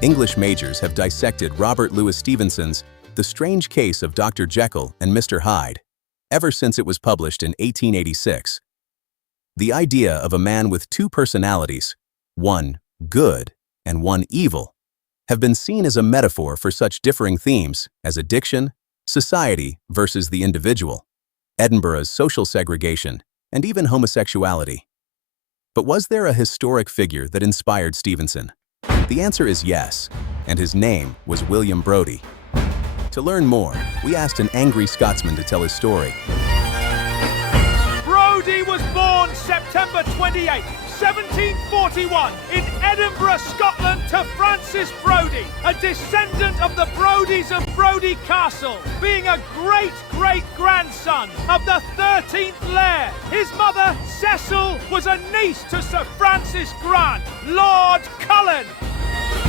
English majors have dissected Robert Lewis Stevenson's The Strange Case of Dr. Jekyll and Mr. Hyde ever since it was published in 1886. The idea of a man with two personalities, one good and one evil, have been seen as a metaphor for such differing themes as addiction, society versus the individual, Edinburgh's social segregation, and even homosexuality. But was there a historic figure that inspired Stevenson? The answer is yes, and his name was William Brodie. To learn more, we asked an angry Scotsman to tell his story. Brodie was born September 28, 1741, in Edinburgh, Scotland, to Francis Brodie, a descendant of the Brodies of Brodie Castle, being a great-great-grandson of the 13th Laird. His mother, Cecil, was a niece to Sir Francis Grant, Lord Cullen.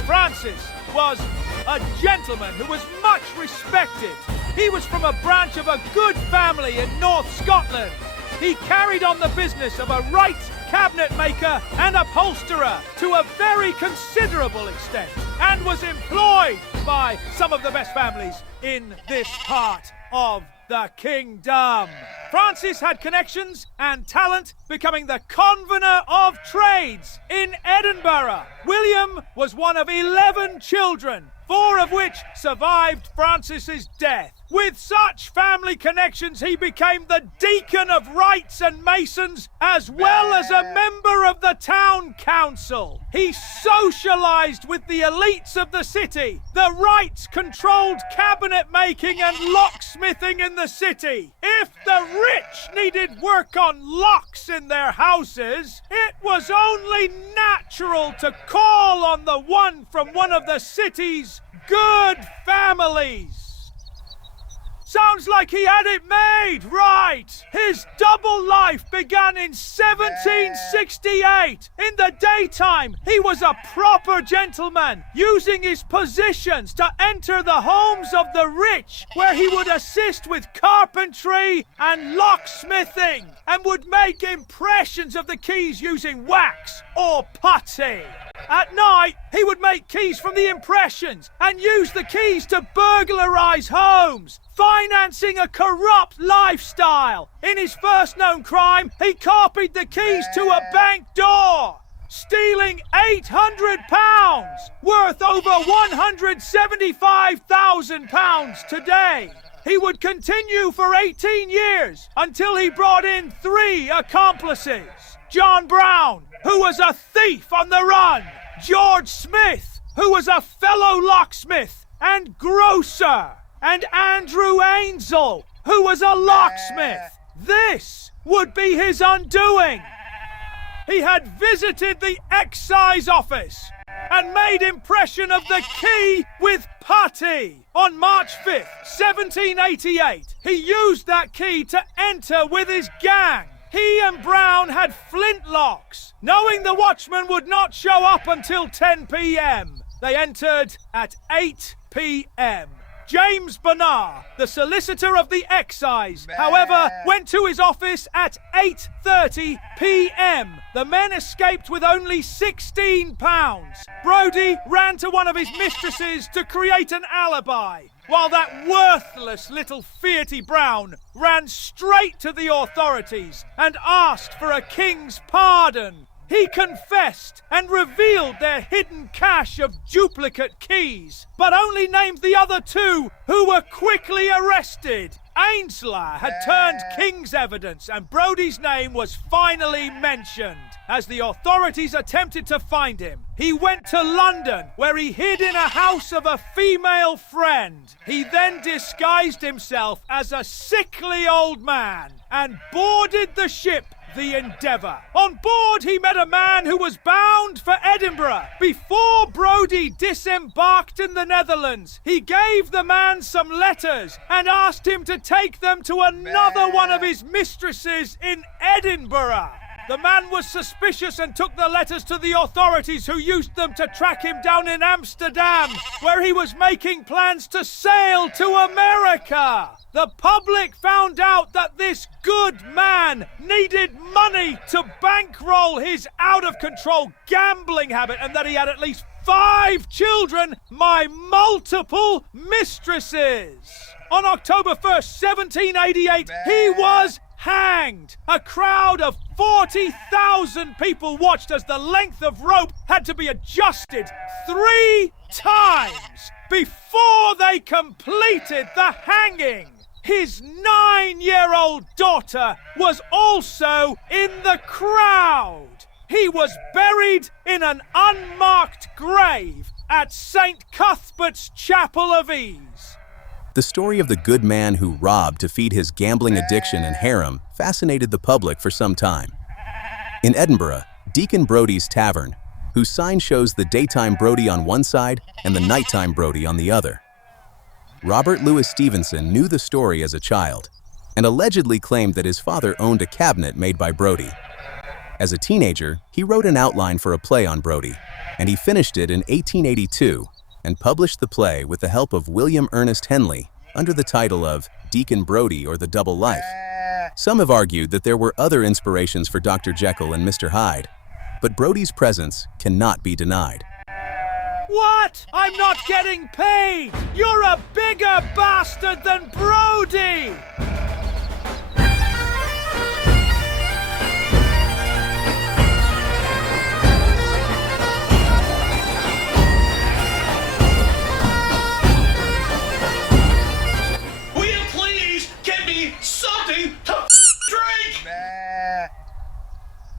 Francis was a gentleman who was much respected. He was from a branch of a good family in North Scotland. He carried on the business of a right cabinet maker and upholsterer to a very considerable extent, and was employed by some of the best families in this part of the kingdom. Francis had connections and talent, becoming the convener of trades in Edinburgh. William was one of 11 children, 4 of which survived Francis's death. With such family connections, he became the Deacon of Wrights and Masons, as well as a member of the town council. He socialized with the elites of the city. The Wrights controlled cabinet making and locksmithing in the city. If the rich needed work on locks in their houses, it was only natural to call on the one from one of the city's good families. Sounds like he had it made, right? His double life began in 1768. In the daytime, he was a proper gentleman, using his positions to enter the homes of the rich, where he would assist with carpentry and locksmithing, and would make impressions of the keys using wax or putty. At night, he would make keys from the impressions and use the keys to burglarize homes, financing a corrupt lifestyle. In his first known crime, he copied the keys to a bank door, stealing £800, worth over £175,000 today. He would continue for 18 years until he brought in 3 accomplices. John Brown, who was a thief on the run. George Smith, who was a fellow locksmith and grocer. And Andrew Ainsel, who was a locksmith. This would be his undoing. He had visited the excise office and made impression of the key with putty. On March 5th, 1788, he used that key to enter with his gang. He and Brown had flintlocks. Knowing the watchman would not show up until 10 p.m., they entered at 8 p.m. James Barnard, the solicitor of the excise, however, went to his office at 8:30 p.m. The men escaped with only £16. Brodie ran to one of his mistresses to create an alibi, while that worthless little Fearty Brown ran straight to the authorities and asked for a king's pardon. He confessed and revealed their hidden cache of duplicate keys, but only named the other 2, who were quickly arrested. Ainsler had turned king's evidence, and Brodie's name was finally mentioned. As the authorities attempted to find him, he went to London, where he hid in a house of a female friend. He then disguised himself as a sickly old man and boarded the ship the Endeavour. On board, he met a man who was bound for Edinburgh. Before Brodie disembarked in the Netherlands, he gave the man some letters and asked him to take them to another one of his mistresses in Edinburgh. The man was suspicious and took the letters to the authorities, who used them to track him down in Amsterdam, where he was making plans to sail to America. The public found out that this good man needed money to bankroll his out-of-control gambling habit, and that he had at least 5 children, my multiple mistresses. On October 1st, 1788, he was hanged. A crowd of 40,000 people watched as the length of rope had to be adjusted 3 times before they completed the hanging. His 9-year-old daughter was also in the crowd. He was buried in an unmarked grave at St. Cuthbert's Chapel of Ease. The story of the good man who robbed to feed his gambling addiction and harem fascinated the public for some time. In Edinburgh, Deacon Brodie's Tavern, whose sign shows the daytime Brodie on one side and the nighttime Brodie on the other. Robert Lewis Stevenson knew the story as a child and allegedly claimed that his father owned a cabinet made by Brodie. As a teenager, he wrote an outline for a play on Brodie, and he finished it in 1882 and published the play with the help of William Ernest Henley under the title of Deacon Brodie or the Double Life. Some have argued that there were other inspirations for Dr. Jekyll and Mr. Hyde, but Brodie's presence cannot be denied. What? I'm not getting paid! You're a bigger bastard than Brodie!